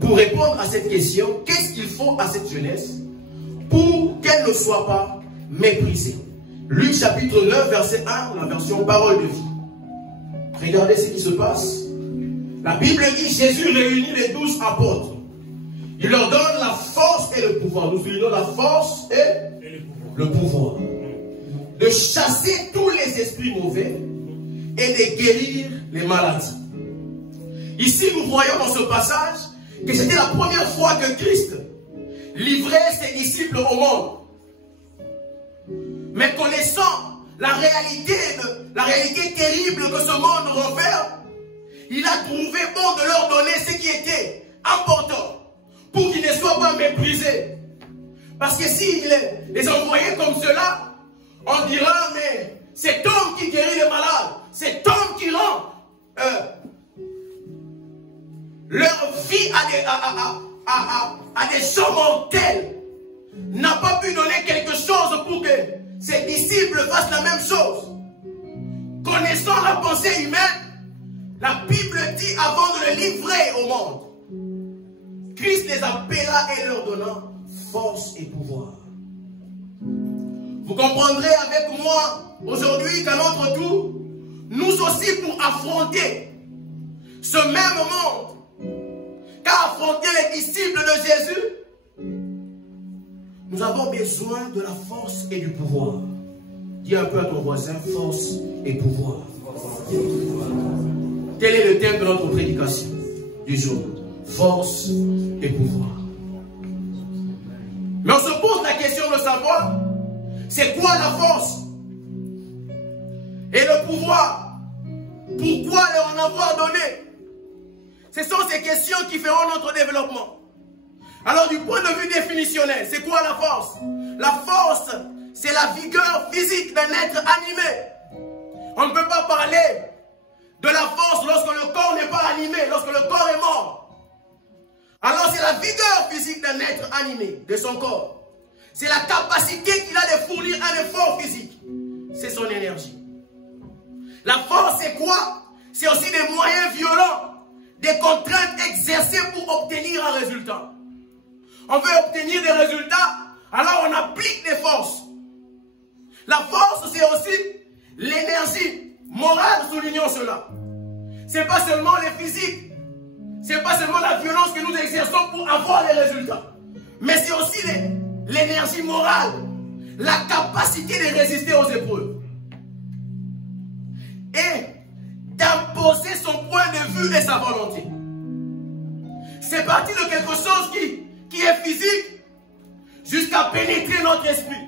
pour répondre à cette question, qu'est-ce qu'il faut à cette jeunesse pour qu'elle ne soit pas méprisée? Luc chapitre 9, verset 1, la version parole de vie. Regardez ce qui se passe. La Bible dit, Jésus réunit les 12 apôtres. Il leur donne la force et le pouvoir. Nous soulignons la force et le pouvoir. De chasser tous les esprits mauvais et de guérir les maladies. Ici, nous voyons dans ce passage que c'était la première fois que Christ livrait ses disciples au monde. Mais connaissant la réalité terrible que ce monde renferme, il a trouvé bon de leur donner ce qui était important pour qu'ils ne soient pas méprisés. Parce que s'il les envoyait comme cela, on dira, mais cet homme qui guérit les malades, cet homme qui rend leur vie à des gens mortels, n'a pas pu donner quelque chose pour que ses disciples fassent la même chose. Connaissant la pensée humaine, la Bible dit avant de le livrer au monde, Christ les appela et leur donna force et pouvoir. Vous comprendrez avec moi aujourd'hui qu'à notre tour, nous aussi pour affronter ce même monde, qu'a affronté les disciples de Jésus, nous avons besoin de la force et du pouvoir. Dis un peu à ton voisin, force et pouvoir. Tel est le thème de notre prédication du jour. Force et pouvoir. Mais on se pose la question de savoir, c'est quoi la force et le pouvoir? Pourquoi leur en avoir donné? Ce sont ces questions qui feront notre développement. Alors du point de vue définitionnel, c'est quoi la force? La force, c'est la vigueur physique d'un être animé. On ne peut pas parler de la force lorsque le corps n'est pas animé, lorsque le corps est mort. Alors c'est la vigueur physique d'un être animé, de son corps. C'est la capacité qu'il a de fournir un effort physique. C'est son énergie. La force, c'est quoi? C'est aussi des moyens violents, des contraintes exercées pour obtenir un résultat. On veut obtenir des résultats, alors on applique des forces. La force, c'est aussi l'énergie morale, soulignons cela. Ce n'est pas seulement les physiques, ce n'est pas seulement la violence que nous exerçons pour avoir les résultats, mais c'est aussi l'énergie morale, la capacité de résister aux épreuves et d'imposer son point de vue et sa volonté. C'est parti de quelque chose qui est physique jusqu'à pénétrer notre esprit,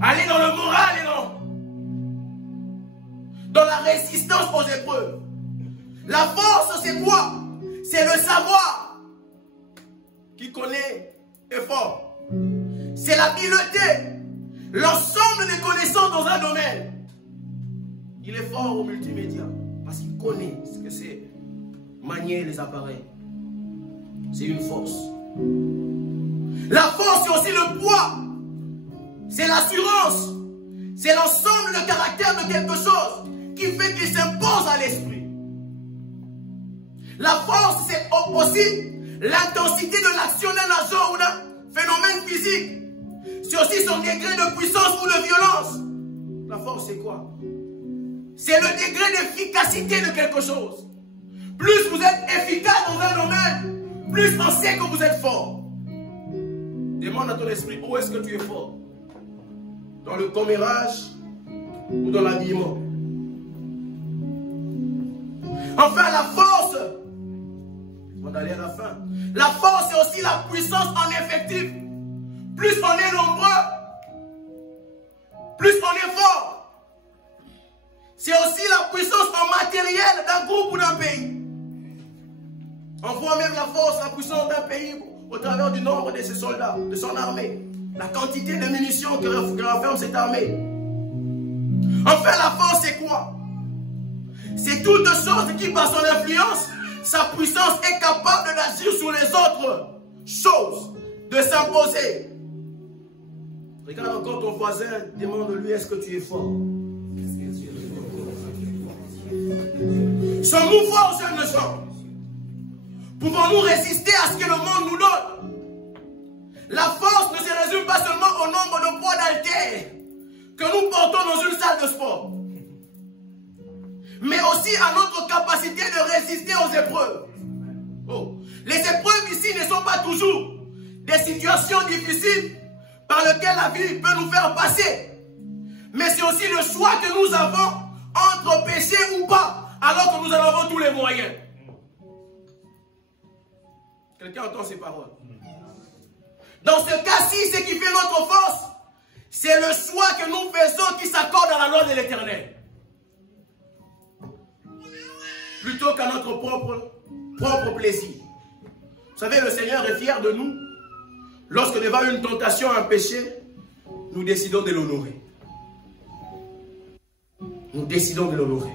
aller dans le moral et dans la résistance aux épreuves. La force, c'est quoi? C'est le savoir qui connaît est fort. C'est l'habileté, l'ensemble des connaissances dans un domaine. Il est fort au multimédia parce qu'il connaît ce que c'est manier les appareils. C'est une force. La force, c'est aussi le poids. C'est l'assurance. C'est l'ensemble, le caractère de quelque chose qui fait qu'il s'impose à l'esprit. La force, c'est aussi l'intensité de l'action d'un agent ou d'un phénomène physique. C'est aussi son degré de puissance ou de violence. La force, c'est quoi? C'est le degré d'efficacité de quelque chose. Plus vous êtes efficace dans un domaine, plus on sait que vous êtes fort. Demande à ton esprit, où est-ce que tu es fort? Dans le commérage ou dans l'habillement? Enfin, la force, on va aller à la fin. La force, c'est aussi la puissance en effectif. Plus on est nombreux, plus on est fort. C'est aussi la puissance en matériel d'un groupe ou d'un pays. On voit même la force, la puissance d'un pays au travers du nombre de ses soldats, de son armée. La quantité de munitions que renferme cette armée. Enfin, la force, c'est quoi? C'est toute chose qui, par son influence, sa puissance est capable d'agir sur les autres choses, de s'imposer. Regarde encore ton voisin, demande-lui, est-ce que tu es fort? Se mouvoir aux jeunes gens. Pouvons-nous résister à ce que le monde nous donne? La force ne se résume pas seulement au nombre de poids d'haltères que nous portons dans une salle de sport, mais aussi à notre capacité de résister aux épreuves. Oh. Les épreuves ici ne sont pas toujours des situations difficiles par lesquelles la vie peut nous faire passer, mais c'est aussi le choix que nous avons entre péché ou pas, alors que nous en avons tous les moyens. Quelqu'un entend ces paroles? Dans ce cas-ci, ce qui fait notre force, c'est le choix que nous faisons qui s'accorde à la loi de l'Éternel. Plutôt qu'à notre propre plaisir. Vous savez, le Seigneur est fier de nous. Lorsque devant une tentation, un péché, nous décidons de l'honorer. Nous décidons de l'honorer.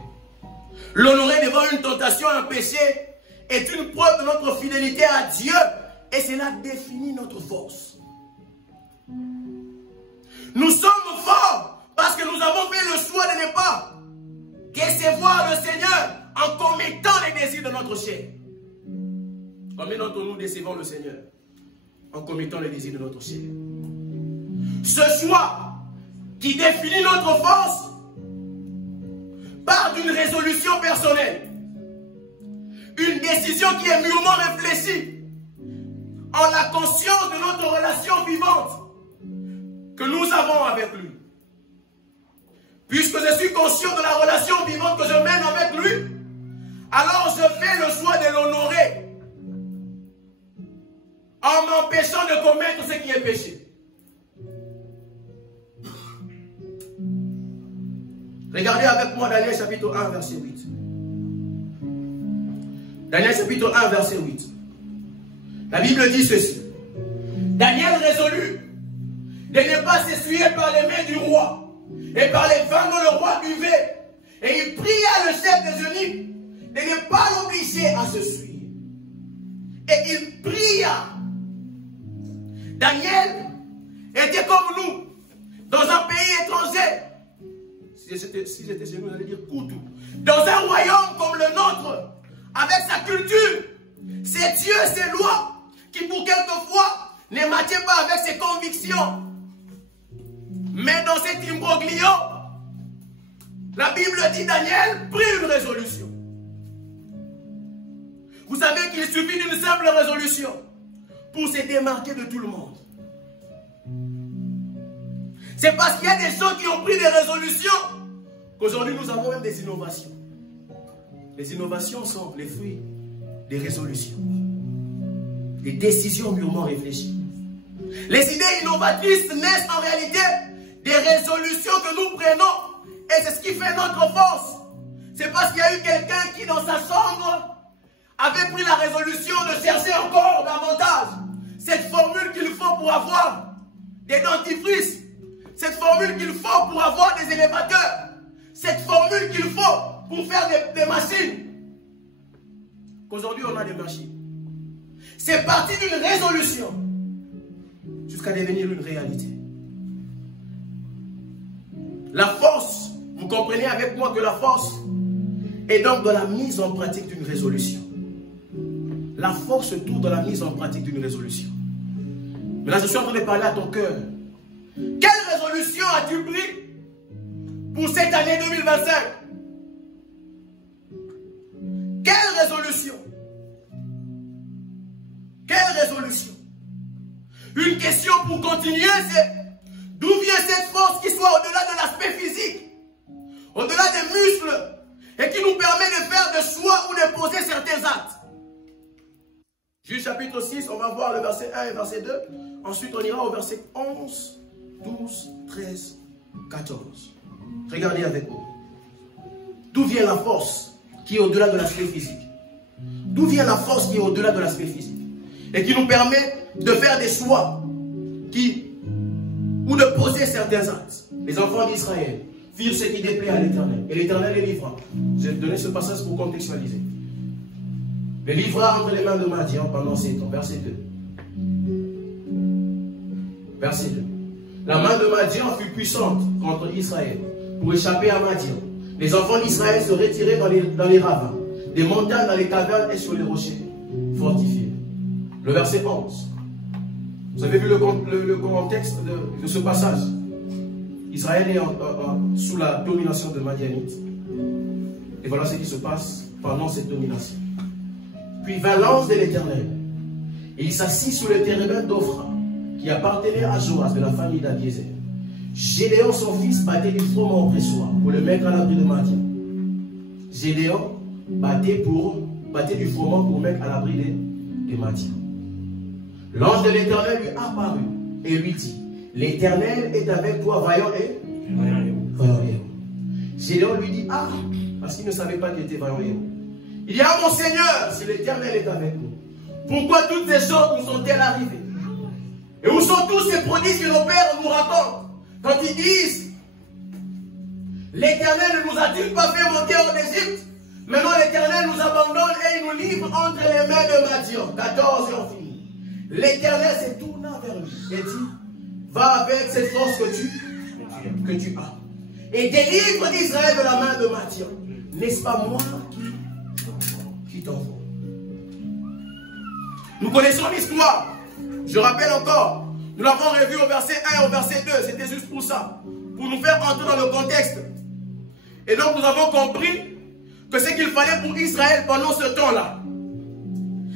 L'honorer devant une tentation, un péché, est une preuve de notre fidélité à Dieu. Et cela définit notre force. Nous sommes forts parce que nous avons fait le choix de ne pas décevoir le Seigneur en commettant les désirs de notre chair. Combien d'entre nous décevons le Seigneur en commettant les désirs de notre chair? Ce choix qui définit notre force part d'une résolution personnelle. Une décision qui est mûrement réfléchie en la conscience de notre relation vivante que nous avons avec lui. Puisque je suis conscient de la relation vivante que je mène avec lui, alors je fais le choix de l'honorer en m'empêchant de commettre ce qui est péché. Regardez avec moi Daniel chapitre 1 verset 8. Daniel chapitre 1 verset 8. La Bible dit ceci. Daniel résolut de ne pas s'essuyer par les mains du roi et par les vins dont le roi buvait. Et il pria le chef des eunuques de ne pas l'obliger à se suivre. Et il pria. Daniel était comme nous, dans un pays étranger. Si j'étais chez nous, on allait dire Koutou. Dans un royaume comme le nôtre, avec sa culture, ses dieux, ses lois, qui pour quelquefois ne matchaient pas avec ses convictions. Mais dans cet imbroglio, la Bible dit Daniel prit une résolution. Vous savez qu'il suffit d'une simple résolution pour se démarquer de tout le monde. C'est parce qu'il y a des gens qui ont pris des résolutions qu'aujourd'hui nous avons même des innovations. Les innovations sont les fruits des résolutions, des décisions mûrement réfléchies. Les idées innovatrices naissent en réalité des résolutions que nous prenons, et c'est ce qui fait notre force. C'est parce qu'il y a eu quelqu'un qui dans sa chambre avait pris la résolution de chercher encore davantage cette formule qu'il faut pour avoir des dentifrices, cette formule qu'il faut pour avoir des élévateurs, cette formule qu'il faut pour faire des machines. Qu'aujourd'hui on a des machines. C'est parti d'une résolution jusqu'à devenir une réalité. La force, vous comprenez avec moi que la force est donc dans la mise en pratique d'une résolution. La force se trouve dans la mise en pratique d'une résolution. Mais là, je suis en train de parler à ton cœur. Quelle résolution as-tu pris pour cette année 2025? Quelle résolution? Quelle résolution? Une question pour continuer, c'est d'où vient cette force qui soit au-delà de l'aspect physique, au-delà des muscles, et qui nous permet de faire des choix ou de poser certains actes. Juge chapitre 6, on va voir le verset 1 et verset 2. Ensuite, on ira au verset 11, 12, 13, 14. Regardez avec moi. D'où vient la force qui est au-delà de l'aspect physique? D'où vient la force qui est au-delà de l'aspect physique? Et qui nous permet de faire des choix ou de poser certains actes. Les enfants d'Israël firent ce qui déplaît à l'Éternel. Et l'Éternel les livra. Je vais donner ce passage pour contextualiser. Les livra entre les mains de Madian pendant 7 ans. Verset 2. Verset 2. La main de Madian fut puissante contre Israël pour échapper à Madian. Les enfants d'Israël se retiraient dans les ravins, des montagnes, dans les cavernes et sur les rochers. fortifié. Le verset 11. Vous avez vu le contexte de ce passage. Israël est sous la domination de Madianite. Et voilà ce qui se passe pendant cette domination. Puis vint l'ange de l'Éternel. Et il s'assit sous le térébinthe d'Ophra, qui appartenait à Joas de la famille d'Abiézer. Gédéon, son fils, battait du froment au pressoir pour le mettre à l'abri de Madian. Gédéon battait du froment pour mettre à l'abri de Madian. L'ange de l'Éternel lui apparut et lui dit, l'Éternel est avec toi, vaillant et héros. Gédéon lui dit, ah, parce qu'il ne savait pas qu'il était vaillant et héros. Il dit, ah mon Seigneur, si l'Éternel est avec nous, pourquoi toutes ces choses nous sont-elles arrivées? Et où sont tous ces prodiges que nos pères nous racontent? Quand ils disent, l'Éternel ne nous a-t-il pas fait monter en Égypte? Maintenant l'Éternel nous abandonne et il nous livre entre les mains de Madian. 14 et on finit. L'Éternel se tourna vers lui et dit, va avec cette force que tu as et délivre d'Israël de la main de Madian. N'est-ce pas moi qui t'envoie? Nous connaissons l'histoire. Je rappelle encore, nous l'avons revu au verset 1 et au verset 2. C'était juste pour ça, pour nous faire entrer dans le contexte. Et donc nous avons compris que ce qu'il fallait pour Israël pendant ce temps-là,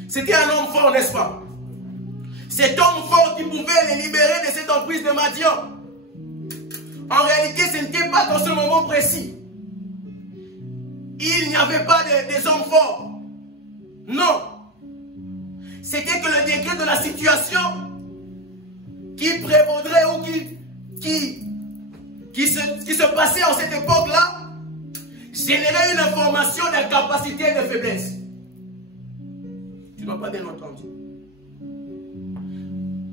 c'était un homme fort, n'est-ce pas? Cet homme fort qui pouvait les libérer de cette emprise de Madian. En réalité, ce n'était pas dans ce moment précis. Il n'y avait pas des hommes forts. Non. C'était que le degré de la situation qui prévaudrait ou qui se passait en cette époque-là générait une information d'incapacité et de faiblesse. Tu n'as pas bien entendu.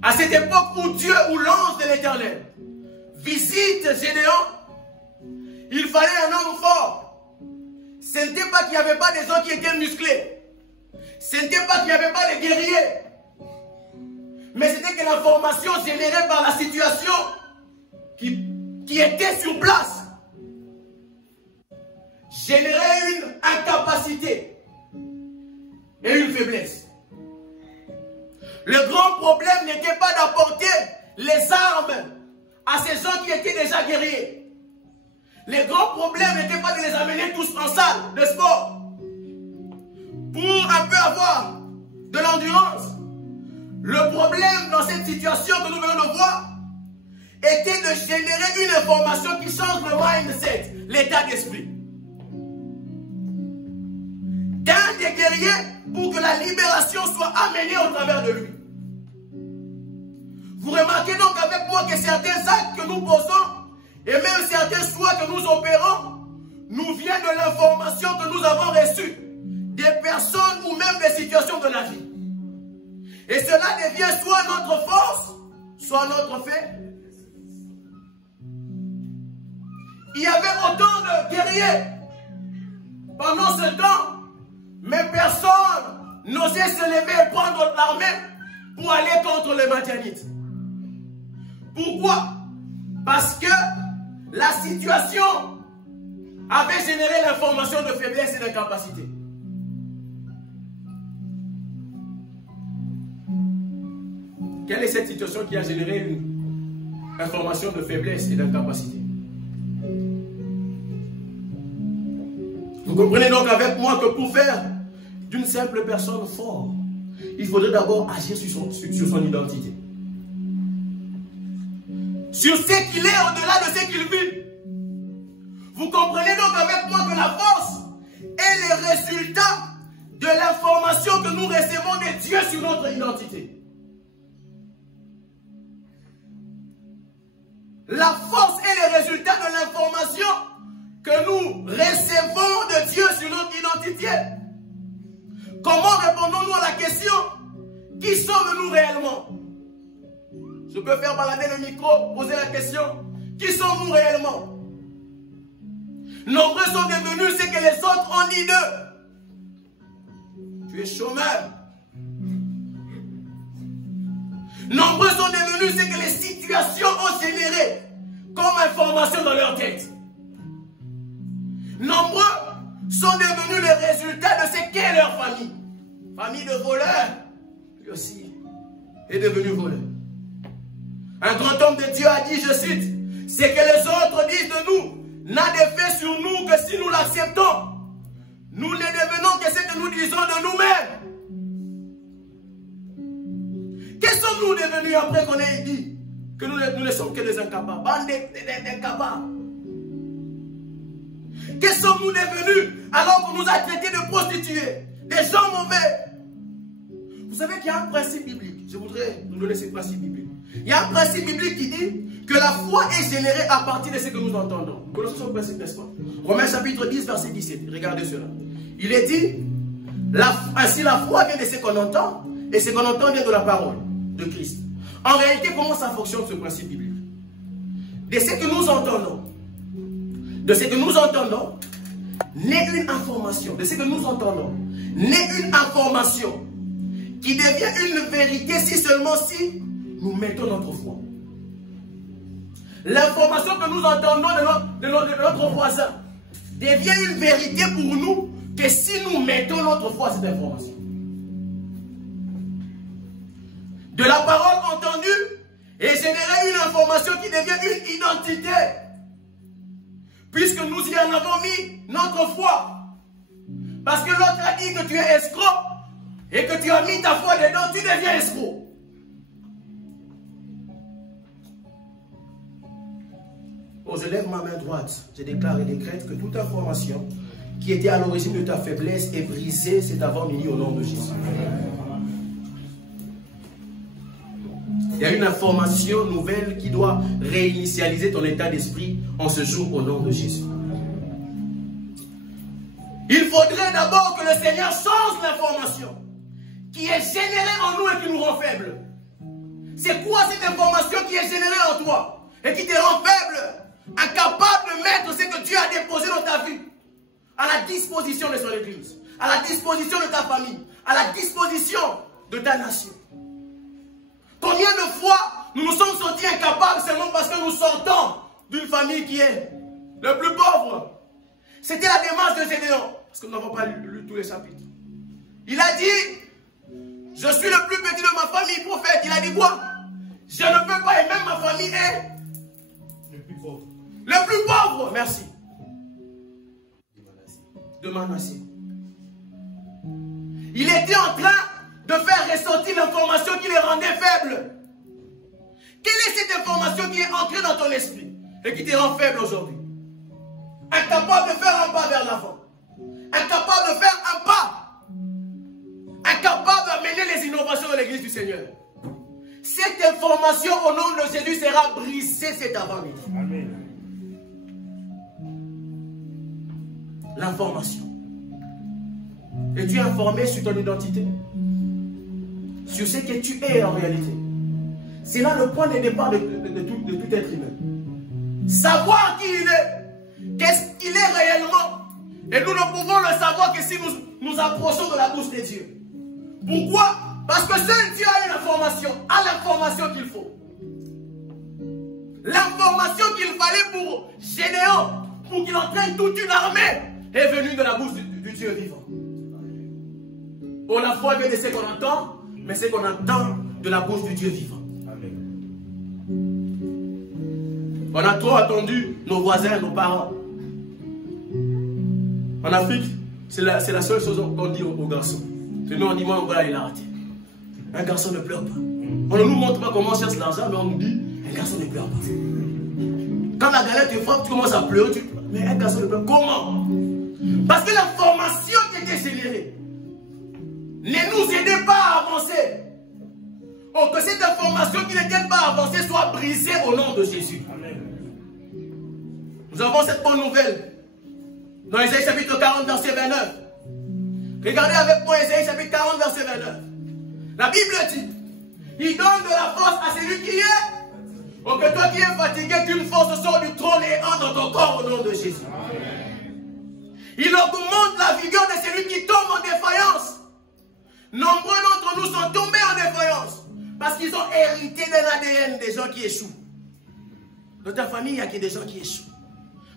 À cette époque où Dieu ou l'ange de l'Éternel visite Gédéon, il fallait un homme fort. Ce n'était pas qu'il n'y avait pas des gens qui étaient musclés. Ce n'était pas qu'il n'y avait pas de guerriers. Mais c'était que l'information générée par la situation qui était sur place générait une incapacité et une faiblesse. Le grand problème n'était pas d'apporter les armes à ces gens qui étaient déjà guerriers. Le grand problème n'était pas de les amener tous en salle de sport pour un peu avoir de l'endurance. Le problème dans cette situation que nous venons de voir était de générer une information qui change le mindset, l'état d'esprit. D'un des guerriers pour que la libération soit amenée au travers de lui. Vous remarquez donc avec moi que certains actes que nous posons et même certains choix que nous opérons nous viennent de l'information que nous avons reçue des personnes ou même des situations de la vie. Et cela devient soit notre force, soit notre fait. Il y avait autant de guerriers pendant ce temps, mais personne n'osait se lever et prendre l'armée pour aller contre les Madianites. Pourquoi? Parce que la situation avait généré l'information de faiblesse et d'incapacité. Quelle est cette situation qui a généré une information de faiblesse et d'incapacité? Vous comprenez donc avec moi que pour faire d'une simple personne forte, il faudrait d'abord agir sur son identité. Sur ce qu'il est au-delà de ce qu'il vit. Vous comprenez donc avec moi que la force est le résultat de l'information que nous recevons de Dieu sur notre identité. La force est le résultat de l'information que nous recevons de Dieu sur notre identité. Comment répondons-nous à la question? Qui sommes-nous réellement? Je peux faire balader le micro, poser la question. Qui sommes-nous réellement? Nombreux sont devenus ce que les autres ont dit d'eux. Tu es chômeur. Nombreux sont devenus ce que les situations ont généré comme information dans leur tête. Nombreux sont devenus le résultat de ce qu'est leur famille. famille de voleurs, lui aussi est devenu voleur. Un grand homme de Dieu a dit, je cite, « Ce que les autres disent de nous n'a d'effet sur nous que si nous l'acceptons. Nous ne devenons que ce que nous disons de nous-mêmes. » Quels sommes-nous devenus après qu'on ait dit que nous ne sommes que des incapables, bande d'incapables? Quels sommes-nous devenus alors qu'on nous a traités de prostituées, des gens mauvais? Vous savez qu'il y a un principe biblique. Je voudrais vous donner ce principe biblique. Il y a un principe biblique qui dit que la foi est générée à partir de ce que nous entendons. Vous connaissez ce principe, n'est-ce pas? Romains chapitre 10, verset 17. Regardez cela. Il est dit, ainsi la foi vient de ce qu'on entend, et ce qu'on entend vient de la parole de Christ. En réalité, comment ça fonctionne ce principe biblique? De ce que nous entendons, naît une information. De ce que nous entendons, naît une information qui devient une vérité si seulement si nous mettons notre foi. L'information que nous entendons de notre voisin devient une vérité pour nous que si nous mettons notre foi à cette information. De la parole entendue est générée une information qui devient une identité. Puisque nous y en avons mis notre foi. Parce que l'autre a dit que tu es escroc et que tu as mis ta foi dedans, tu deviens escroc. Oh, je lève ma main droite, je déclare et décrète que toute information qui était à l'origine de ta faiblesse est brisée cet avant-midi au nom de Jésus. Il y a une information nouvelle qui doit réinitialiser ton état d'esprit en ce jour au nom de Jésus. Il faudrait d'abord que le Seigneur change l'information qui est générée en nous et qui nous rend faibles. C'est quoi cette information qui est générée en toi et qui te rend faible, incapable de mettre ce que Dieu a déposé dans ta vie à la disposition de son Église, à la disposition de ta famille, à la disposition de ta nation? Combien de fois nous nous sommes sentis incapables seulement parce que nous sortons d'une famille qui est le plus pauvre? C'était la démarche de Gédéon, parce que nous n'avons pas lu tous les chapitres. Il a dit, je suis le plus petit de ma famille, prophète. Il a dit quoi? Je ne peux pas, et même ma famille est le plus pauvre. Le plus pauvre, merci. De Manassé. Il était en train de faire ressortir l'information qui les rendait faibles. Quelle est cette information qui est ancrée dans ton esprit et qui te rend faible aujourd'hui? Incapable de faire un pas vers l'avant. Incapable de faire un pas. Incapable d'amener les innovations de l'église du Seigneur. Cette information au nom de Jésus sera brisée cet avant-midi. Amen. L'information. Es-tu informé sur ton identité? Sur ce que tu es en réalité? C'est là le point de départ de tout être humain. Savoir qui il est, qu'est-ce qu'il est réellement. Et nous ne pouvons le savoir que si nous approchons de la bouche de Dieu. Pourquoi? Parce que seul Dieu a une information, a l'information qu'il faut. L'information qu'il fallait pour Gédéon, pour qu'il entraîne toute une armée, est venue de la bouche du Dieu vivant. Oh, la foi vient de ce qu'on entend, mais c'est qu'on entend de la bouche du Dieu vivant. Amen. On a trop attendu nos voisins, nos parents. En Afrique, c'est la seule chose qu'on dit aux garçons. Sinon, on dit, moi, voilà, il a raté. Un garçon ne pleure pas. On ne nous montre pas comment on cherche l'argent, mais on nous dit, un garçon ne pleure pas. Quand la galette te frappe, tu commences à pleurer, mais un garçon ne pleure pas. Comment? Parce que l'information qui était générée ne nous aidait pas à avancer. Oh, que cette information qui n'était pas avancée soit brisée au nom de Jésus. Amen. Nous avons cette bonne nouvelle. Dans Ésaïe chapitre 40, verset 29. Regardez avec moi Ésaïe chapitre 40, verset 29. La Bible dit, il donne de la force à celui qui est. Oh, que toi qui es fatigué, qu'une force sort du trône et entre dans ton corps au nom de Jésus. Amen. Il augmente la vigueur de celui qui tombe en défaillance. Nombreux d'entre nous sont tombés en défaillance parce qu'ils ont hérité d'un ADN des gens qui échouent. Dans ta famille, il n'y a que des gens qui échouent.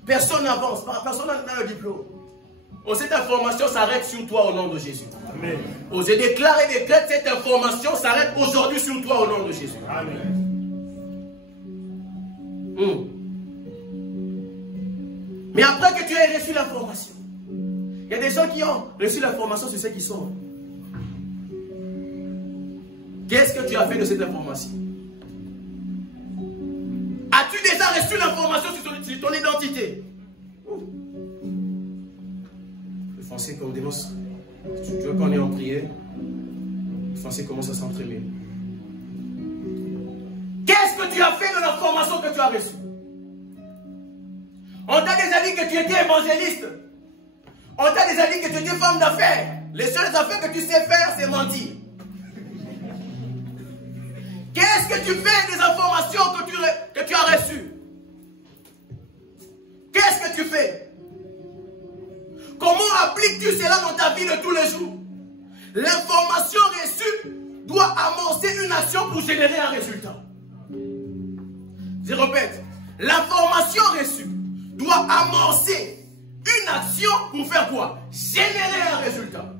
Personne n'avance, personne n'a le diplôme. Oh, cette information s'arrête sur toi au nom de Jésus. Amen. Oh, je déclare et décrète, cette information s'arrête aujourd'hui sur toi au nom de Jésus. Amen. Mais après que tu aies reçu l'information, il y a des gens qui ont reçu l'information sur ceux qui sont. Qu'est-ce que tu as fait de cette information? As-tu déjà reçu l'information sur ton identité? Le français comme dénonce. Tu veux qu'on est en prière? Le français commence à s'entraîner. Qu'est-ce que tu as fait de l'information que tu as reçue? On t'a déjà dit que tu étais évangéliste. On t'a déjà dit que tu étais femme d'affaires. Les seules affaires que tu sais faire, c'est mentir. Qu'est-ce que tu fais des informations que tu as reçues? Qu'est-ce que tu fais? Comment appliques-tu cela dans ta vie de tous les jours? L'information reçue doit amorcer une action pour générer un résultat. Je répète, l'information reçue doit amorcer une action pour faire quoi? Générer un résultat.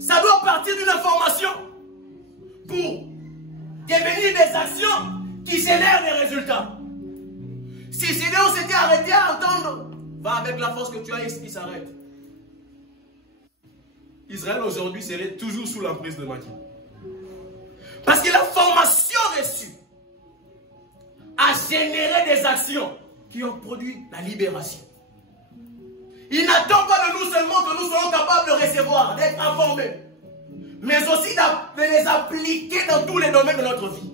Ça doit partir d'une information pour devenir des actions qui génèrent des résultats. Si Gédéon s'était arrêté à entendre, va avec la force que tu as, il s'arrête. Israël aujourd'hui serait toujours sous l'emprise de Maki. Parce que l'information reçue a généré des actions qui ont produit la libération. Il n'attend pas de nous seulement que nous soyons capables de recevoir, d'être informés, mais aussi de les appliquer dans tous les domaines de notre vie.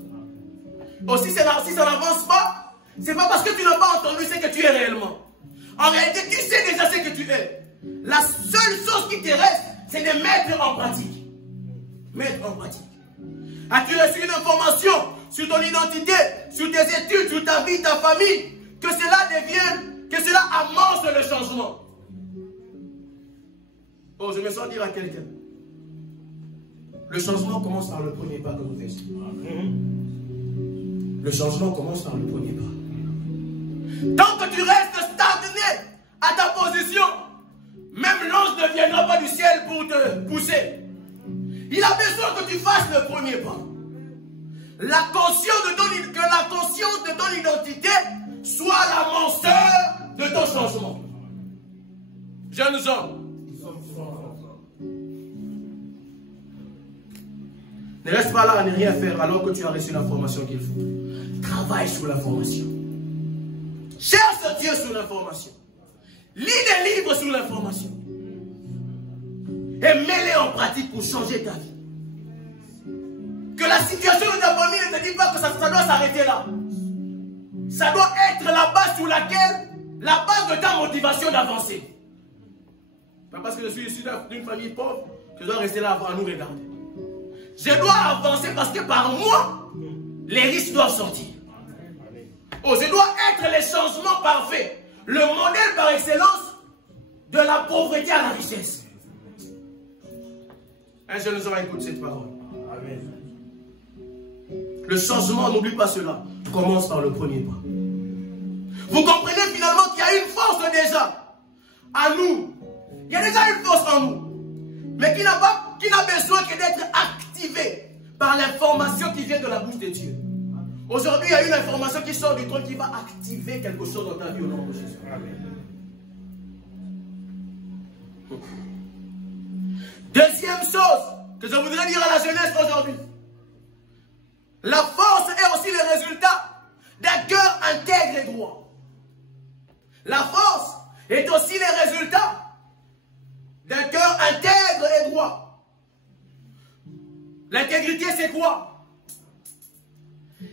Aussi, si ça n'avance pas, c'est pas parce que tu n'as pas entendu ce que tu es réellement. En réalité, tu sais déjà ce que tu es. La seule chose qui te reste, c'est de mettre en pratique. Mettre en pratique. As-tu reçu une information sur ton identité, sur tes études, sur ta vie, ta famille, que cela devienne, que cela amorce le changement? Oh, je me sens dire à quelqu'un. Le changement commence par le premier pas que vous faites. Le changement commence par le premier pas. Tant que tu restes stagné à ta position, même l'ange ne viendra pas du ciel pour te pousser. Il a besoin que tu fasses le premier pas. Que la conscience de ton identité soit l'amorceur de ton changement. Jeunes gens, ne reste pas là à ne rien faire alors que tu as reçu l'information qu'il faut. Travaille sur l'information. Cherche Dieu sur l'information. Lis des livres sur l'information. Et mets-les en pratique pour changer ta vie. Que la situation de ta famille ne te dit pas que ça doit s'arrêter là. Ça doit être la base sur laquelle, la base de ta motivation d'avancer. Pas parce que je suis issu d'une famille pauvre que je dois rester là à nous regarder. Je dois avancer parce que par moi, les risques doivent sortir. Oh, je dois être le changement parfait, le modèle par excellence de la pauvreté à la richesse. Un jeune homme écoute cette parole. Amen. Le changement, n'oublie pas cela, commence par le premier pas. Vous comprenez finalement qu'il y a une force déjà à nous. Il y a déjà une force en nous, mais qui n'a besoin que d'être activée par l'information qui vient de la bouche de Dieu. Aujourd'hui, il y a une information qui sort du trône qui va activer quelque chose dans ta vie au nom de Jésus. Amen. Deuxième chose que je voudrais dire à la jeunesse aujourd'hui. La force est aussi le résultat d'un cœur intègre et droit. La force est aussi le résultat d'un cœur intègre et droit. L'intégrité, c'est quoi?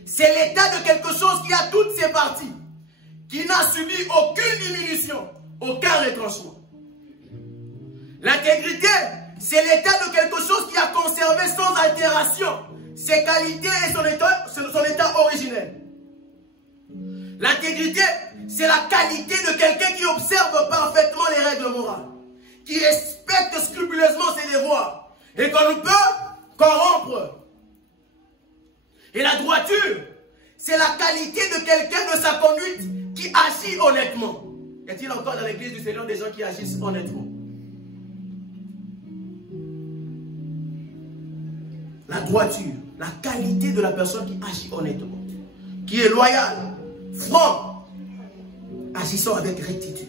C'est l'état de quelque chose qui a toutes ses parties, qui n'a subi aucune diminution, aucun retranchement. L'intégrité, c'est l'état de quelque chose qui a conservé sans altération ses qualités et son état originel. L'intégrité, c'est la qualité de quelqu'un qui observe parfaitement les règles morales, qui respecte scrupuleusement ses devoirs et qu'on ne peut corrompre. Et la droiture, c'est la qualité de quelqu'un de sa conduite qui agit honnêtement Y a-t-il encore dans l'église du Seigneur des gens qui agissent honnêtement? La droiture, la qualité de la personne qui agit honnêtement, qui est loyale, franc, agissant avec rectitude.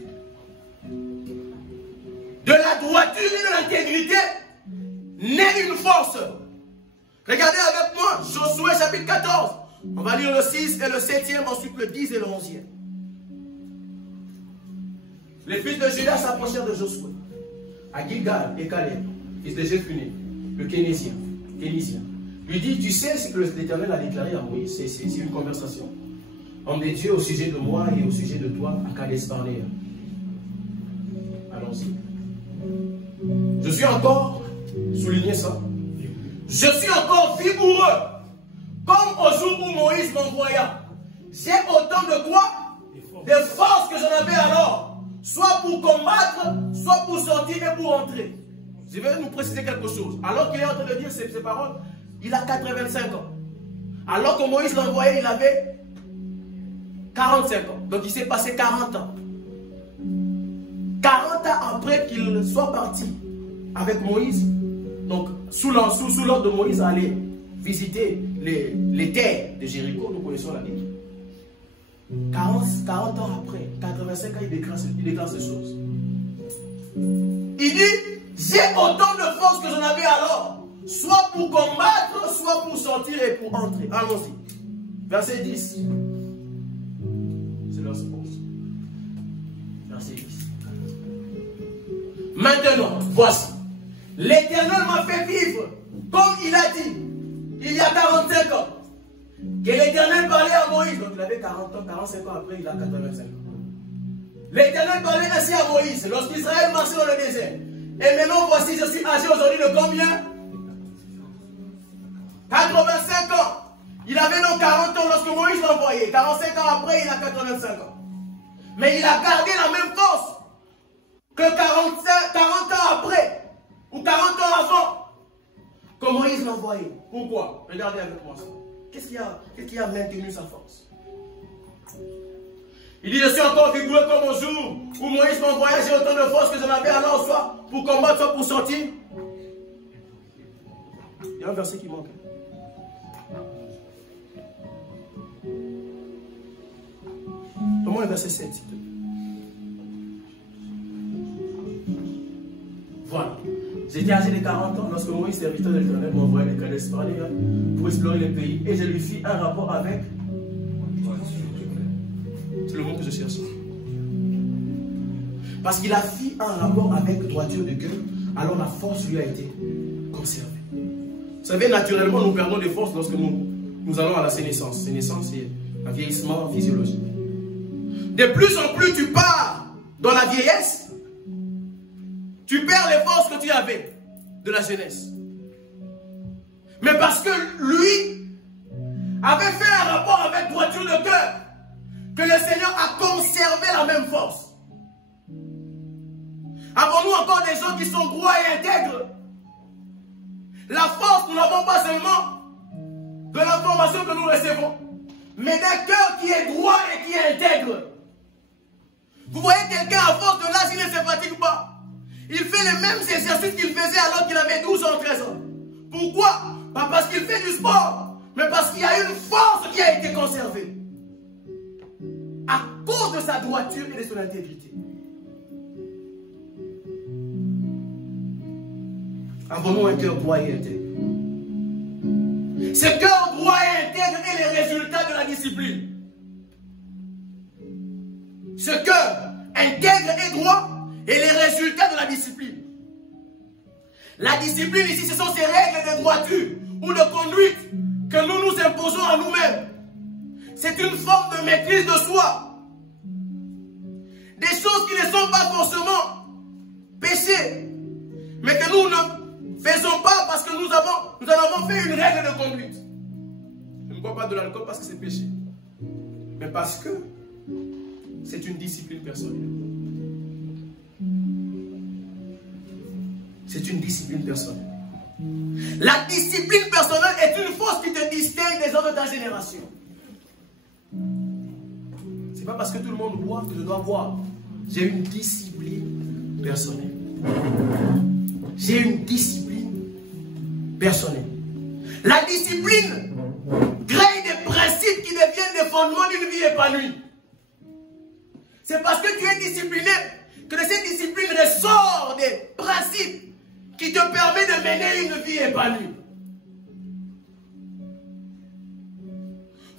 De la droiture et de l'intégrité naît une force. Regardez avec moi, Josué chapitre 14. On va lire le 6 et le 7e, ensuite le 10 et le 11e. Les fils de Juda s'approchèrent de Josué, à Gilgal et Caleb, fils de Jéphuné, le Kénésien, lui dit, tu sais ce que l'Éternel a déclaré à Moïse, c'est une conversation. Homme de Dieu au sujet de moi et au sujet de toi, à Kadesh Barnéa. Allons-y. Je suis encore, soulignez ça, je suis encore vigoureux, comme au jour où Moïse m'envoya. J'ai autant de quoi? Des forces que j'en avais alors, soit pour combattre, soit pour sortir et pour entrer. Je vais nous préciser quelque chose. Alors qu'il est en train de dire ces paroles, il a 85 ans. Alors que Moïse l'envoyait, il avait 45 ans. Donc il s'est passé 40 ans. 40 ans après qu'il soit parti avec Moïse, donc sous l'ordre de Moïse, aller visiter les terres de Jéricho, nous connaissons la Bible. 40 ans après, 85 ans, il déclare ces choses. Il dit, j'ai autant de force que j'en avais alors, soit pour combattre, soit pour sortir et pour entrer. Allons-y. Verset 10. C'est leur réponse. Verset 10. Maintenant, voici. L'Éternel m'a fait vivre, comme il a dit, il y a 45 ans. Que l'Éternel parlait à Moïse. Donc il avait 40 ans, 45 ans après, il a 85 ans. L'Éternel parlait ainsi à Moïse, lorsqu'Israël marchait dans le désert. Et maintenant, voici, je suis âgé aujourd'hui de combien? 85 ans. Il avait donc 40 ans lorsque Moïse l'envoyait. 45 ans après, il a 85 ans. Mais il a gardé la même force que 40 ans après, ou 40 ans avant, que Moïse l'envoyait. Pourquoi? Regardez avec moi ça. Qu'est-ce qui a maintenu sa force? Il dit, je suis encore vigoureux comme au jour où Moïse m'envoyait, j'ai autant de force que j'en avais alors, soit pour combattre, soit pour sortir. Il y a un verset qui manque. Donne-moi le verset 7, s'il te plaît. Voilà. J'étais âgé de 40 ans lorsque Moïse, serviteur de l'Éternel, m'envoyait de Kadesh Barnéa pour explorer le pays. Et je lui fis un rapport avec... C'est le mot que je cherche. Parce qu'il a fait un rapport avec droiture de cœur, alors la force lui a été conservée. Vous savez, naturellement, nous perdons des forces lorsque nous allons à la sénescence. Sénescence, c'est un vieillissement physiologique. De plus en plus tu pars dans la vieillesse, tu perds les forces que tu avais de la jeunesse. Mais parce que lui avait fait un rapport avec droiture de cœur, que le Seigneur a conservé la même force. Avons-nous encore des gens qui sont droits et intègres? La force, nous n'avons pas seulement de l'information que nous recevons, mais d'un cœur qui est droit et qui est intègre. Vous voyez quelqu'un à force de l'âge, il ne se fatigue pas. Il fait les mêmes exercices qu'il faisait alors qu'il avait 12 ans, 13 ans. Pourquoi? Pas parce qu'il fait du sport, mais parce qu'il y a une force qui a été conservée. À cause de sa droiture et de son intégrité. Avons-nous un cœur droit et intègre? Ce cœur droit et intègre est le résultat de la discipline. Ce cœur intègre et droit est le résultat de la discipline. La discipline ici, ce sont ces règles de droiture ou de conduite que nous nous imposons à nous-mêmes. C'est une forme de maîtrise de soi. Des choses qui ne sont pas forcément péchés, mais que nous ne faisons pas parce que nous en avons fait une règle de conduite. Je ne bois pas de l'alcool parce que c'est péché, mais parce que c'est une discipline personnelle. C'est une discipline personnelle. La discipline personnelle est une force qui te distingue des autres de ta génération. C'est pas parce que tout le monde boit que je dois boire. J'ai une discipline personnelle. J'ai une discipline personnelle. La discipline crée des principes qui deviennent les fondements d'une vie épanouie. C'est parce que tu es discipliné que de cette discipline ressort des principes qui te permettent de mener une vie épanouie.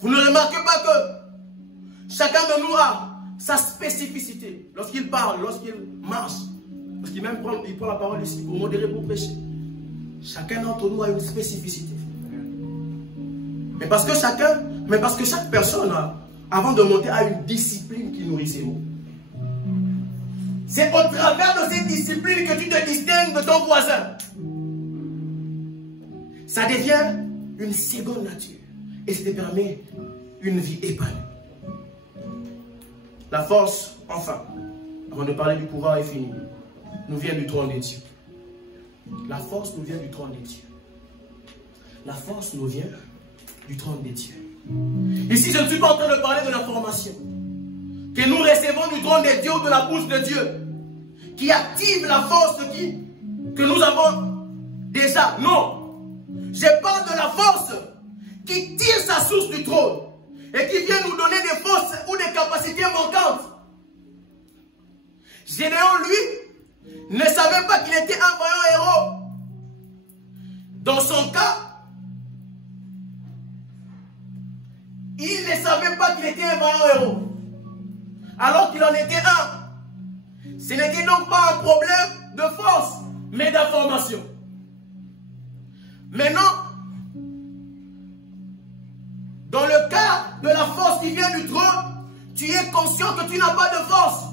Vous ne remarquez pas que chacun de nous a sa spécificité lorsqu'il parle, lorsqu'il marche, lorsqu'il même prend la parole ici pour modérer, pour prêcher. Chacun d'entre nous a une spécificité. Mais parce que chaque personne, avant de monter, a une discipline qui nourrit ses mots. C'est au travers de cette discipline que tu te distingues de ton voisin. Ça devient une seconde nature. Et ça te permet une vie épanouie. La force, enfin, avant de parler du pouvoir infini, nous vient du trône des dieux. La force nous vient du trône des dieux. La force nous vient du trône des dieux. Ici, je ne suis pas en train de parler de l'information que nous recevons du trône des dieux ou de la bouche de Dieu qui active la force que nous avons déjà. Non. Je parle de la force qui tire sa source du trône et qui vient nous donner des forces ou des capacités manquantes. Gédéon, lui, ne savait pas qu'il était un vaillant héros. Dans son cas, il ne savait pas qu'il était un vaillant héros, alors qu'il en était un. Ce n'était donc pas un problème de force, mais d'information. Maintenant, dans le cas de la force qui vient du trône, tu es conscient que tu n'as pas de force.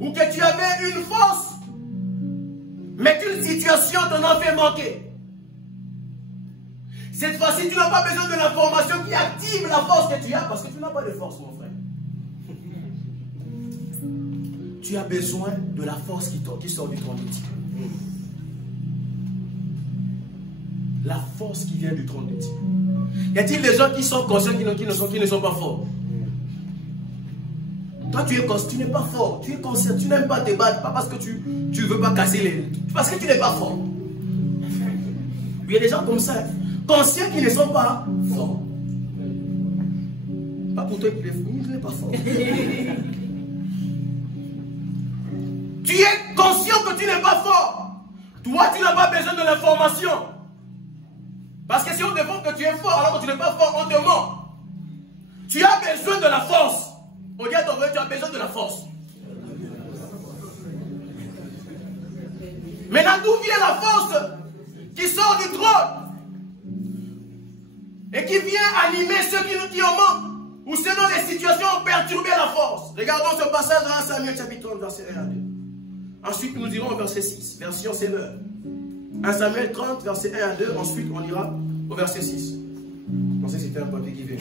Ou que tu avais une force, mais qu'une situation t'en a fait manquer. Cette fois-ci, tu n'as pas besoin de l'information qui active la force que tu as, parce que tu n'as pas de force, mon frère. Tu as besoin de la force qui sort du trône de Dieu. La force qui vient du trône de Dieu. Y a-t-il des gens qui sont conscients qui ne sont pas forts? Toi, tu es conscient, tu n'es pas fort. Tu es conscient, tu n'aimes pas te battre, pas parce que tu ne veux pas casser les... Parce que tu n'es pas fort. Il y a des gens comme ça, conscients qui ne sont pas forts. Pas pour toi qui n'est pas fort. Tu es conscient que tu n'es pas fort. Toi, tu n'as pas besoin de l'information. Parce que si on te défend que tu es fort alors que tu n'es pas fort, on te ment. Tu as besoin de la force. On dit à ton frère, tu as besoin de la force. Maintenant, d'où vient la force qui sort du trône et qui vient animer ceux qui en manquent ou ceux dont les situations ont perturbé la force? Regardons ce passage dans 1 Samuel chapitre 30, verset 1 à 2. Ensuite, nous irons au verset 6. Version, c'est l'heure. 1 Samuel 30, verset 1 à 2. Ensuite, on ira au verset 6. Je pensais que c'était un papier qui vient.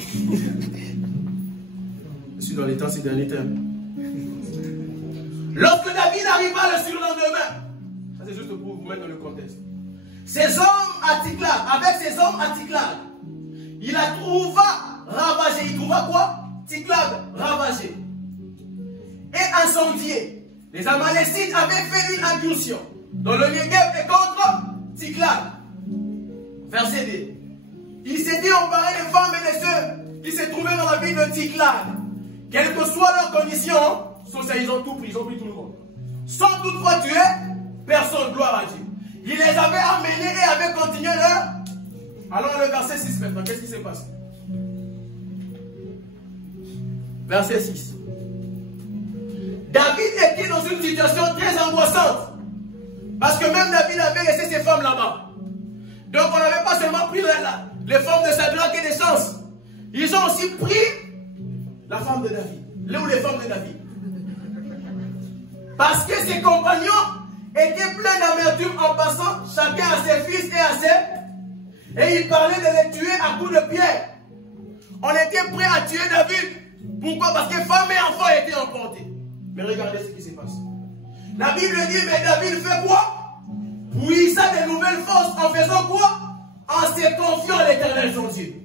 Je suis dans les temps ces derniers temps. Lorsque David arriva le surlendemain, ça c'est juste pour vous mettre dans le contexte. Ces hommes à Ticlag, avec ces hommes à Ticlag, il la trouva ravagée. Il trouva quoi? Ticlag ravagé et incendié. Les Amalécites avaient fait une incursion dans le Negev et contre Ticlag. Verset 2. Ils s'étaient emparés des femmes et des ceux qui se trouvaient dans la ville de Ticlag. Quelle que soit leur condition, ils ont tout pris, ils ont pris tout le monde. Sans toutefois tuer personne, gloire à Dieu. Ils les avaient amenés et avaient continué leur... Alors le verset 6 maintenant, qu'est-ce qui s'est passé? Verset 6. David était dans une situation très angoissante. Parce que même David avait laissé ses femmes là-bas. Donc on n'avait pas seulement pris les femmes de Sadrach et des sens. Ils ont aussi pris la femme de David. Ou les femmes de David. Parce que ses compagnons étaient pleins d'amertume en passant chacun à ses fils et à ses... Et ils parlaient de les tuer à coups de pierre. On était prêts à tuer David. Pourquoi? Parce que femmes et enfants étaient emportés. Mais regardez ce qui se passe. La Bible dit, mais David fait quoi? Puisa de nouvelles forces en faisant quoi? En se confiant à l'Éternel son Dieu.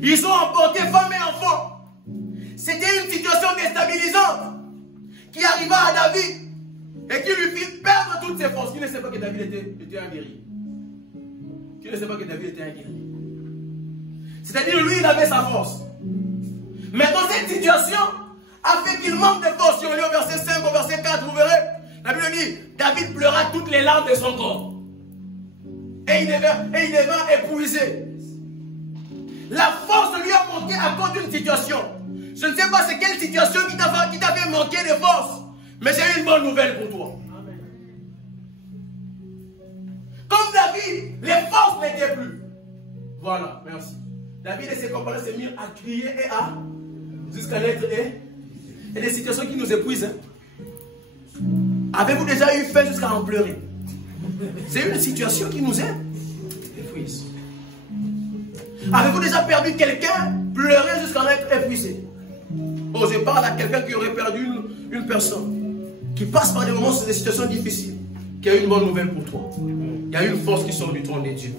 Ils ont emporté femmes et enfants. C'était une situation déstabilisante qui arriva à David et qui lui fit perdre toutes ses forces. Qui ne sait pas que David était un guerrier? Qui ne sait pas que David était un guerrier? C'est-à-dire, lui, il avait sa force. Mais dans cette situation, a fait qu'il manque de force. Si on lit au verset 5, au verset 4, vous verrez, la Bible dit, David pleura toutes les larmes de son corps. Et il devint épuisé. La force lui a manqué à cause d'une situation. Je ne sais pas c'est quelle situation qui t'a fait manquer de force. Mais j'ai une bonne nouvelle pour toi. Amen. Comme David, les forces n'étaient plus. Voilà, merci. David et ses compagnons se mirent à crier et à jusqu'à l'être et des situations qui nous épuisent. Hein. Avez-vous déjà eu faim jusqu'à en pleurer? C'est une situation qui nous épuise. Avez-vous déjà perdu quelqu'un, pleuré jusqu'à en être épuisé? Oh, je parle à quelqu'un qui aurait perdu une personne, qui passe par des moments, des situations difficiles, qui a une bonne nouvelle pour toi. Il y a une force qui sort du trône de Dieu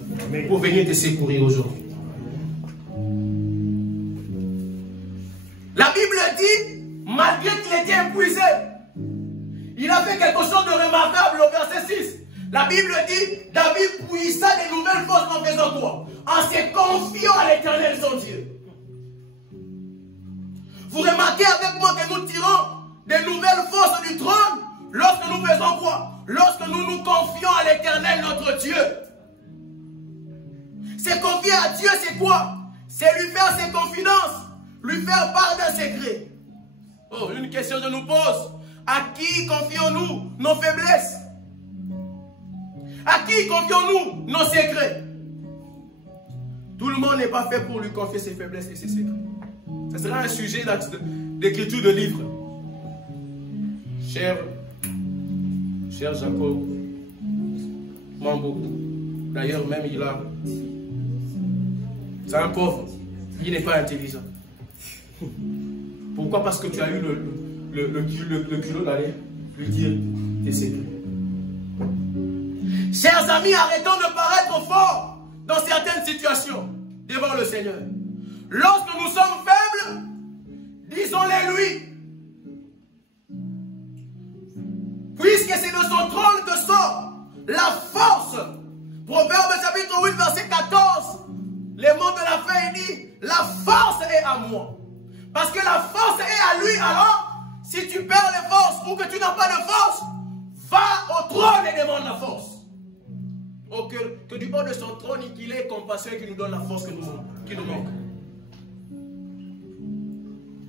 pour venir te secourir aujourd'hui. La Bible dit, malgré qu'il était épuisé, il a fait quelque chose de remarquable au verset 6. La Bible dit, David puisa des nouvelles forces en faisant quoi? En se confiant à l'Éternel son Dieu. Vous remarquez avec moi que nous tirons des nouvelles forces du trône lorsque nous faisons quoi? Lorsque nous nous confions à l'Éternel notre Dieu. Se confier à Dieu, c'est quoi? C'est lui faire ses confidences, lui faire part d'un secret. Oh, une question je nous pose. À qui confions-nous nos faiblesses? À qui confions-nous nos secrets? Tout le monde n'est pas fait pour lui confier ses faiblesses et ses secrets. Ce sera un sujet d'écriture de livre. Cher Jacob Mambo, d'ailleurs même il a... C'est un pauvre, il n'est pas intelligent. Pourquoi? Parce que tu as eu le culot d'aller lui dire tes secrets. Chers amis, arrêtons de paraître forts dans certaines situations devant le Seigneur. Lorsque nous sommes faibles, disons-les lui. Puisque c'est de son trône que sort la force. Proverbe chapitre 8, verset 14. Les mots de la fin, il dit, la force est à moi. Parce que la force est à lui. Alors, si tu perds les forces ou que tu n'as pas de force, va au trône et demande la force. Oh, que du haut de son trône, qu'il ait compassion et qu'il nous donne la force qui nous manque.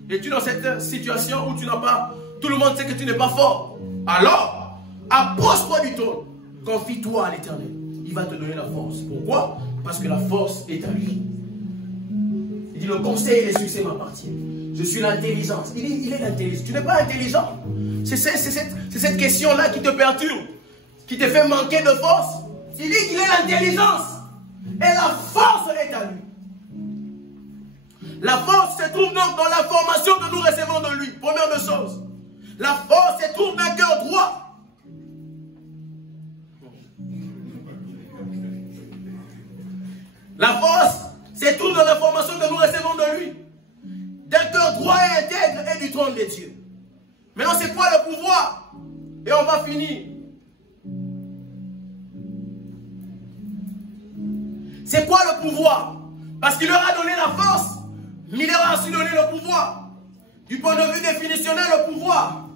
Es-tu dans cette situation où tu n'as pas... Tout le monde sait que tu n'es pas fort. Alors, approche-toi du trône. Confie-toi à l'Éternel. Il va te donner la force. Pourquoi? Parce que la force est à lui. Il dit, le conseil et le succès m'appartiennent. Je suis l'intelligence. Il est l'intelligence. Tu n'es pas intelligent. C'est cette question-là qui te perturbe, qui te fait manquer de force. Il dit qu'il est l'intelligence. Et la force est à lui. La force se trouve donc dans la formation que nous recevons de lui. Première des choses. La force se trouve d'un cœur droit. La force se trouve dans la formation que nous recevons de lui. D'un cœur droit et intègre et du trône de Dieu. Maintenant, c'est quoi le pouvoir? Et on va finir. C'est quoi le pouvoir? Parce qu'il leur a donné la force, mais il leur a aussi donné le pouvoir. Du point de vue définitionnel, le pouvoir,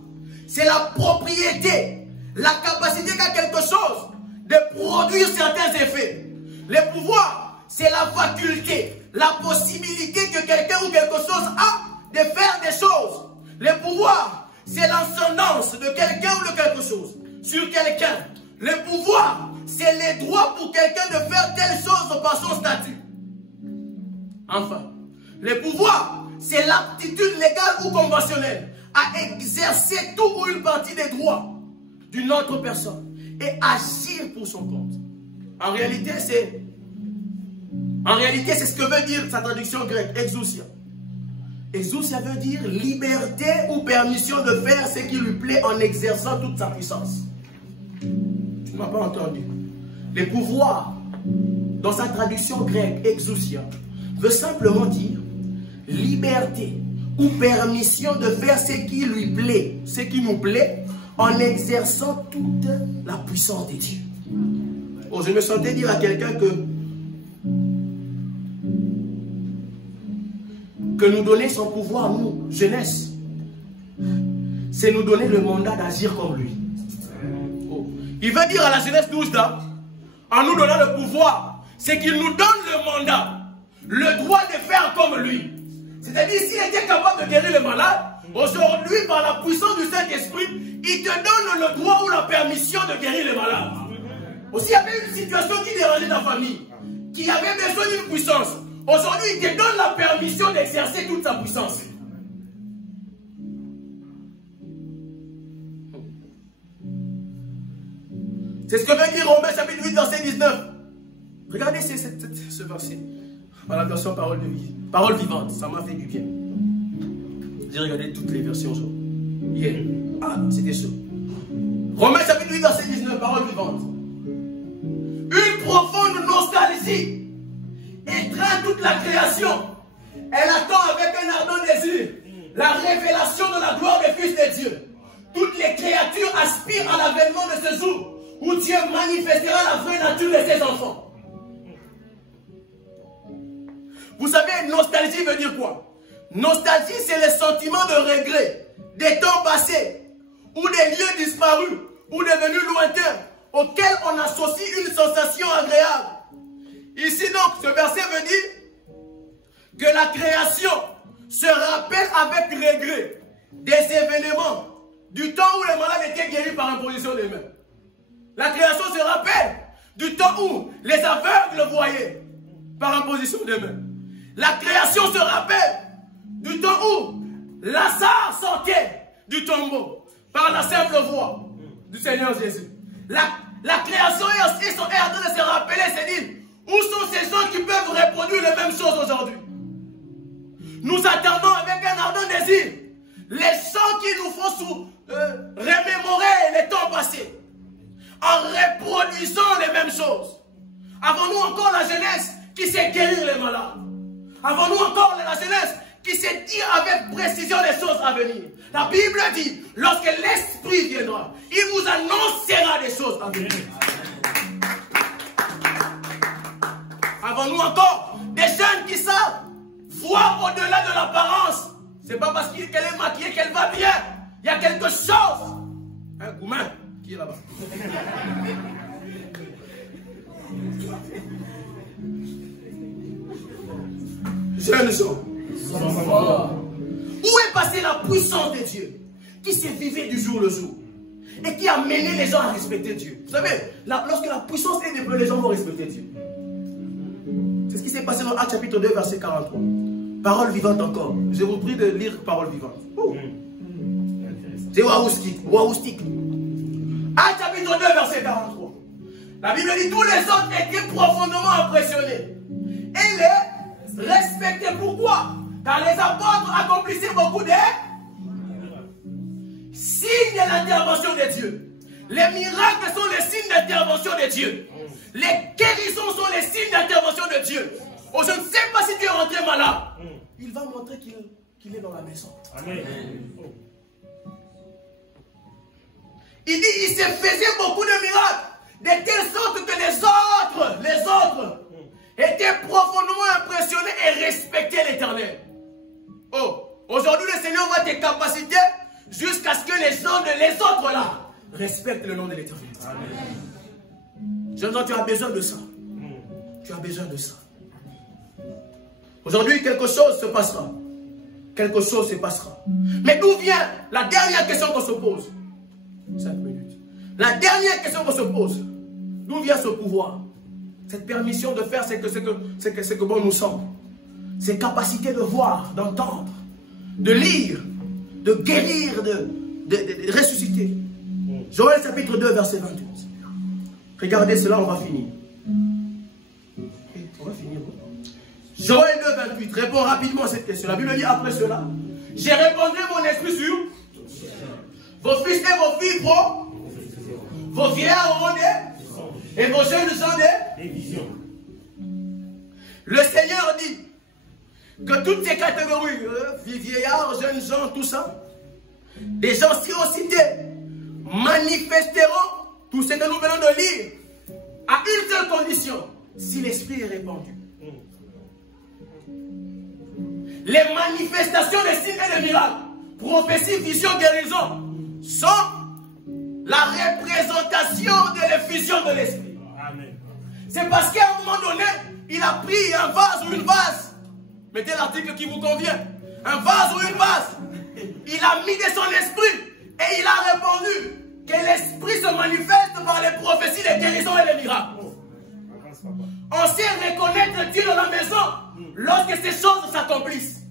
c'est la propriété, la capacité qu'a quelque chose de produire certains effets. Le pouvoir, c'est la faculté, la possibilité que quelqu'un ou quelque chose a de faire des choses. Le pouvoir, c'est l'ascendance de quelqu'un ou de quelque chose sur quelqu'un. Le pouvoir, c'est le droit pour quelqu'un de faire telle chose par son statut. Enfin, le pouvoir, c'est l'aptitude légale ou conventionnelle à exercer tout ou une partie des droits d'une autre personne et agir pour son compte. En réalité, c'est ce que veut dire sa traduction grecque, exousia. Exousia veut dire liberté ou permission de faire ce qui lui plaît en exerçant toute sa puissance. Tu ne m'as pas entendu. Le pouvoir, dans sa traduction grecque, exousia, veut simplement dire liberté ou permission de faire ce qui lui plaît, ce qui nous plaît, en exerçant toute la puissance de Dieu. Oh, je me sentais dire à quelqu'un que nous donner son pouvoir, nous, jeunesse, c'est nous donner le mandat d'agir comme lui. Oh. Il veut dire à la jeunesse douce là, en nous donnant le pouvoir, c'est qu'il nous donne le mandat, le droit de faire comme lui. C'est-à-dire, s'il était capable de guérir le malade, aujourd'hui, par la puissance du Saint-Esprit, il te donne le droit ou la permission de guérir les malades. Aussi, il y avait une situation qui dérangeait ta famille, qui avait besoin d'une puissance. Aujourd'hui, il te donne la permission d'exercer toute sa puissance. C'est ce que veut dire Romains chapitre 8, verset 19. Regardez ce verset. Dans la version parole de vie. Parole vivante, ça m'a fait du bien. J'ai regardé toutes les versions aujourd'hui. Yeah. Ah, c'était chaud. Romains chapitre 8, verset 19, parole vivante. Une profonde nostalgie étreint toute la création. Elle attend avec un ardent désir la révélation de la gloire des fils de Dieu. Toutes les créatures aspirent à l'avènement de ce jour où Dieu manifestera la vraie nature de ses enfants. Vous savez, nostalgie veut dire quoi? Nostalgie, c'est le sentiment de regret des temps passés ou des lieux disparus ou devenus lointains auxquels on associe une sensation agréable. Ici donc, ce verset veut dire que la création se rappelle avec regret des événements du temps où les malades étaient guéris par imposition des mains. La création se rappelle du temps où les aveugles voyaient par imposition des mains. La création se rappelle du temps où Lazare sortait du tombeau par la simple voix du Seigneur Jésus. La création est en train de se rappeler, c'est dire, où sont ces gens qui peuvent reproduire les mêmes choses aujourd'hui? Nous attendons avec un ardent désir les gens qui nous font remémorer les temps passés en reproduisant les mêmes choses. Avons-nous encore la jeunesse qui sait guérir les malades? Avons-nous encore la jeunesse qui sait dire avec précision les choses à venir? La Bible dit, lorsque l'Esprit viendra, il vous annoncera des choses à venir. Avons-nous encore des jeunes qui savent voir au-delà de l'apparence? C'est pas parce qu'elle est maquillée qu'elle va bien. Il y a quelque chose. Un Goumin qui est là-bas. Jeunes gens. Où est passée la puissance de Dieu qui s'est vivée du jour le jour et qui a mené les gens à respecter Dieu? Vous savez, lorsque la puissance est déployée, les gens vont respecter Dieu. C'est ce qui s'est passé dans Actes chapitre 2, verset 43. Parole vivante encore. Je vous prie de lire parole vivante. C'est waoustique. Actes chapitre 2, verset 43. La Bible dit, tous les autres étaient profondément impressionnés et les respectaient. Pourquoi? Car les apôtres accomplissaient beaucoup de signes de l'intervention de Dieu. Les miracles sont les signes d'intervention de Dieu. Les guérisons sont les signes d'intervention de Dieu. Oh, je ne sais pas si tu es rentré malade. Il va montrer qu'il est dans la maison. Amen. Il dit, il se faisait beaucoup de miracles, de telle sorte que les autres étaient profondément impressionnés et respectaient l'Éternel. Oh, aujourd'hui le Seigneur va te capaciter jusqu'à ce que les gens les autres là respectent le nom de l'Éternel. Jeune homme, tu as besoin de ça. Tu as besoin de ça. Aujourd'hui, quelque chose se passera. Quelque chose se passera. Mais d'où vient la dernière question qu'on se pose? 5 minutes. La dernière question qu'on se pose. D'où vient ce pouvoir? Cette permission de faire ce que bon nous semble. Ces capacités de voir, d'entendre, de lire, de guérir, de ressusciter. Joël chapitre 2, verset 28. Regardez cela, on va finir. On va finir. Joël 2, 28. Réponds rapidement à cette question. La Bible dit après cela, j'ai répandu mon esprit sur vos fils et vos filles, vos vieillards auront et vos jeunes gens des visions. Le Seigneur dit, que toutes ces catégories, vieillards, jeunes gens, tout ça, des gens cités, manifesteront tout ce que nous venons de lire à une seule condition, si l'esprit est répandu. Les manifestations des signes et des miracles, prophétie, vision, guérison, sont la représentation de l'effusion de l'esprit. C'est parce qu'à un moment donné, il a pris un vase ou une vase. Mettez l'article qui vous convient. Un vase ou une vase. Il a mis de son esprit et il a répondu que l'esprit se manifeste par les prophéties, les guérisons et les miracles. On sait reconnaître Dieu dans la maison lorsque ces choses s'accomplissent.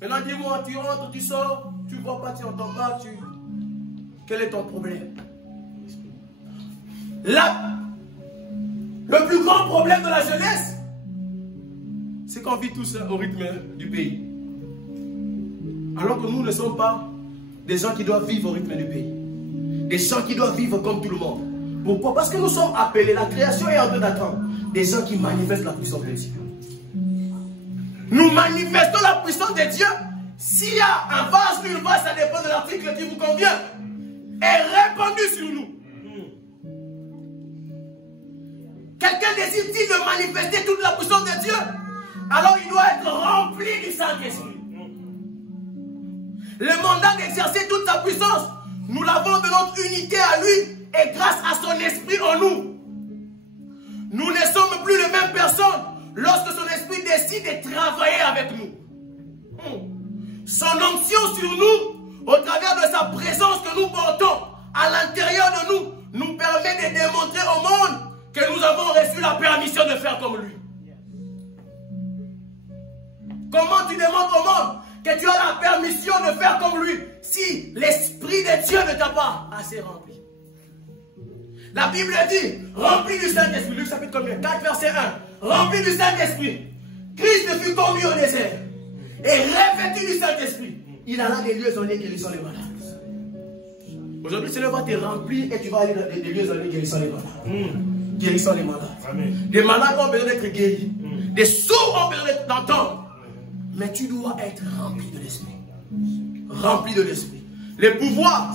Maintenant, dis-moi, tu rentres, tu sors, tu ne vois pas, tu n'entends pas, Quel est ton problème? Le plus grand problème de la jeunesse, c'est qu'on vit tous au rythme du pays. Alors que nous ne sommes pas des gens qui doivent vivre au rythme du pays. Des gens qui doivent vivre comme tout le monde. Pourquoi? Parce que nous sommes appelés, la création est en train d'attendre des gens qui manifestent la puissance de Dieu. Nous manifestons la puissance de Dieu. S'il y a un vase ou une vase, ça dépend de l'article qui vous convient, est répandu sur nous. Quelqu'un décide-t-il de manifester toute la puissance de Dieu, alors il doit être rempli du Saint-Esprit. Le mandat d'exercer toute sa puissance, nous l'avons de notre unité à lui et grâce à son esprit en nous. Nous ne sommes plus les mêmes personnes lorsque son esprit décide de travailler avec nous. Son onction sur nous, au travers de sa présence que nous portons à l'intérieur de nous, nous permet de démontrer au monde que nous avons reçu la permission de faire comme lui. Comment tu démontres au monde que tu as la permission de faire comme lui si l'Esprit de Dieu ne t'a pas assez rempli? La Bible dit, rempli du Saint-Esprit. Luc chapitre combien? 4 verset 1. Rempli du Saint-Esprit. Christ fut conduit au désert et revêtu du Saint-Esprit. Il alla des lieux en lieux guérissant les malades. Aujourd'hui, Seigneur va te remplir et tu vas aller dans des lieux en lieux guérissant les malades. Guérissant les malades. Amen. Des malades ont besoin d'être guéris. Des sourds ont besoin d'entendre. Mais tu dois être rempli de l'esprit. Rempli de l'esprit. Les pouvoirs,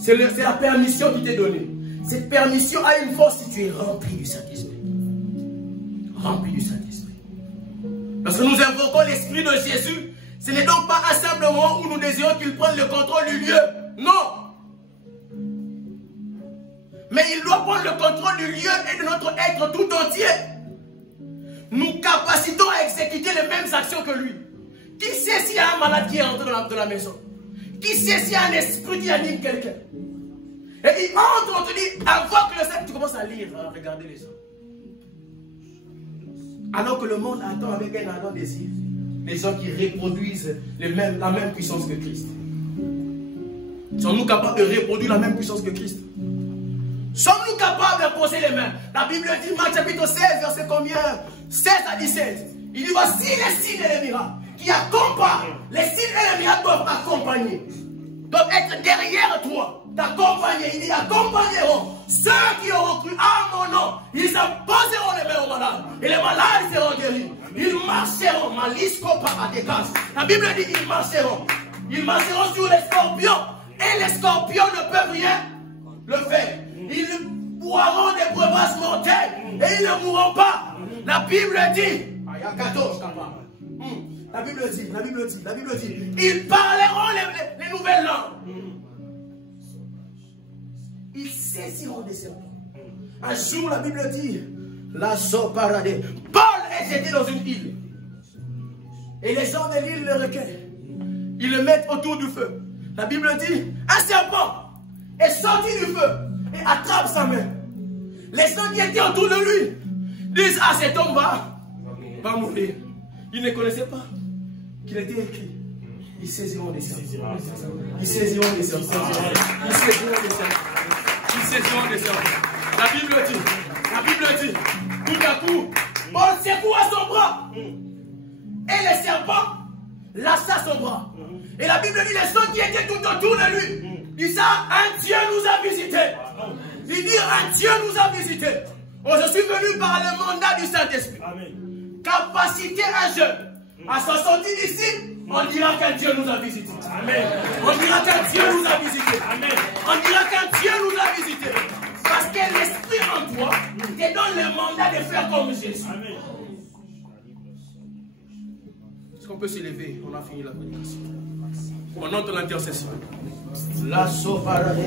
c'est la permission qui t'est donnée. Cette permission a une force si tu es rempli du Saint-Esprit. Rempli du Saint-Esprit. Lorsque nous invoquons l'Esprit de Jésus, ce n'est donc pas un simple moment où nous désirons qu'il prenne le contrôle du lieu. Non. Mais il doit prendre le contrôle du lieu et de notre être tout entier. Nous capacitons à exécuter les mêmes actions que lui. Qui sait s'il y a un malade qui est entré dans la maison? Qui sait s'il y a un esprit qui anime quelqu'un? Et il entre, on te dit, invoque le Saint, tu commences à lire, à regarder les gens. Alors que le monde attend avec un ardent désir des gens qui reproduisent la même puissance que Christ. Sommes-nous capables de reproduire la même puissance que Christ? Sommes-nous capables de poser les mains? La Bible dit, Marc chapitre 16, verset combien? 16 à 17. Il dit, voici les signes et les miracles qui accompagnent. Les signes et les miracles doivent accompagner. Doivent être derrière toi. T'accompagner. Il dit, accompagneront ceux qui auront cru à mon nom. Ils imposeront les mains aux malades. Et les malades seront guéris. Ils marcheront. Malisco paradégas. La Bible dit, ils marcheront. Ils marcheront sur les scorpions. Et les scorpions ne peuvent rien le faire. Ils boiront des breuvages mortels. Et ils ne mourront pas. La Bible dit. La Bible dit. Ils parleront les nouvelles langues. Ils saisiront des serpents. Un jour, la Bible dit, la soparadé. Paul est jeté dans une île. Et les gens de l'île le recueillent. Ils le mettent autour du feu. La Bible dit, un serpent est sorti du feu et attrape sa main. Les gens qui étaient autour de lui disent, ah, cet homme va mourir. Ils ne connaissaient pas qu'il était écrit. Ils saisiront des serpents. Ils saisiront des serpents. Ils saisiront des serpents. Ils saisiront des serpents. La Bible dit, tout à coup, Paul secoua son bras. Et le serpent lassa son bras. Et la Bible dit, les gens qui étaient tout autour de lui, disent ça, un Dieu nous a visités. Il dit, un Dieu nous a visités. Oh, je suis venu par le mandat du Saint-Esprit. capacité à jeûne, à s'en sortir d'ici, on dira qu'un Dieu nous a visités. Amen. On dira qu'un Dieu nous a visités. Amen. On dira qu'un Dieu nous a visités. Parce que l'Esprit en toi te donne le mandat de faire comme Jésus. Amen. Est-ce qu'on peut s'élever? On a fini la prédication. Au nom de l'intercession. La sauvagerie.